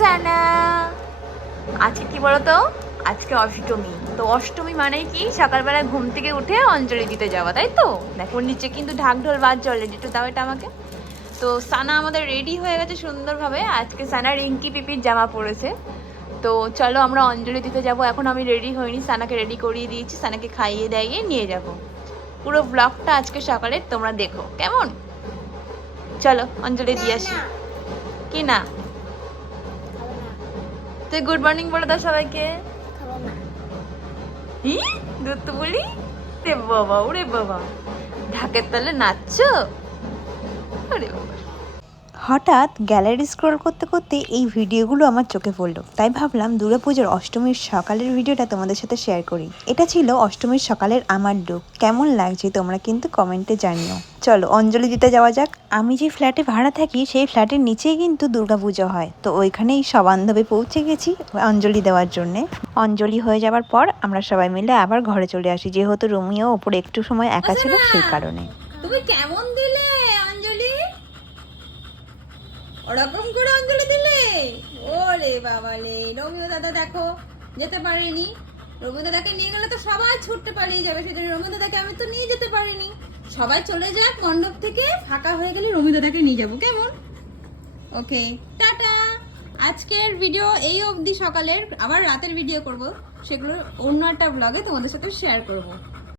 সানা। আজকে কি বলতো, আজকে অষ্টমী। তো অষ্টমী মানেই কি সকালবেলা ঘুম থেকে উঠে অঞ্জলি দিতে যাওয়া, তাই তো? দেখো নিচে কিন্তু ঢাক ঢোল বাজছে অলরেডি, একটু দাও এটা আমাকে। তো সানা আমাদের রেডি হয়ে গেছে সুন্দরভাবে। আজকে সানা রিঙ্কি পিপির জামা পরেছে। তো চলো আমরা অঞ্জলি দিতে যাব। এখন আমি রেডি হইনি, সানাকে রেডি করিয়ে দিয়েছি, সানাকে খাইয়ে দাইয়ে নিয়ে যাব। পুরো ব্লগটা আজকে সকালে তোমরা দেখো, কেমন? চলো অঞ্জলি দিয়ে আসি। কি না? তুই গুড মর্নিং বলে দাও সবাইকে। দুধ তো বলি রে বাবা, ওরে বাবা, ঢাকের তালে নাচছো, ওরে বাবা। হঠাৎ গ্যালারি স্ক্রল করতে করতে এই ভিডিওগুলো আমার চোখে পড়লো, তাই ভাবলাম দুর্গাপুজোর অষ্টমীর সকালের ভিডিওটা তোমাদের সাথে শেয়ার করি। এটা ছিল অষ্টমীর সকালের আমার লুক। কেমন লাগছে তোমরা কিন্তু কমেন্টে জানিও। চলো অঞ্জলি দিতে যাওয়া যাক। আমি যে ফ্ল্যাটে ভাড়া থাকি সেই ফ্ল্যাটের নিচেই কিন্তু দুর্গাপুজো হয়, তো ওইখানেই সব বান্ধবী পৌঁছে গেছি অঞ্জলি দেওয়ার জন্যে। অঞ্জলি হয়ে যাওয়ার পর আমরা সবাই মিলে আবার ঘরে চলে আসি, যেহেতু রুমিও ওপরে একটু সময় একা ছিল সেই কারণে। তুমি কেমন দিলে অঞ্জলি? ওরকম করে অঞ্জলি দিলে? ওরে বাবা রে, রমিও দাদা দেখো যেতে পারেনি। রমিও দাদাকে নিয়ে গেলে তো সবাই ছুটতে পালিয়ে যাবে, সেজন্য রমিও দাদাকে আমি তো নিয়ে যেতে পারিনি। সবাই চলে যাক মণ্ডপ থেকে, ফাঁকা হয়ে গেলে রমিও দাদাকে নিয়ে যাবো, কেমন? ওকে, টাটা। আজকের ভিডিও এই অবধি সকালের, আবার রাতের ভিডিও করব, সেগুলো অন্য একটা ব্লগে তোমাদের সাথে শেয়ার করব।